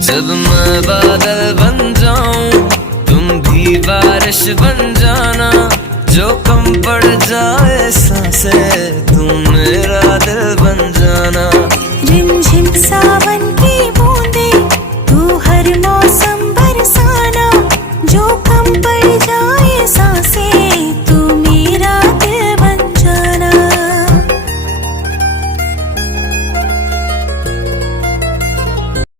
जब मैं बादल बन जाऊं तुम भी बारिश बन जाना, जो कम पड़ जाए सांसें तुम मेरा दिल बन जाना।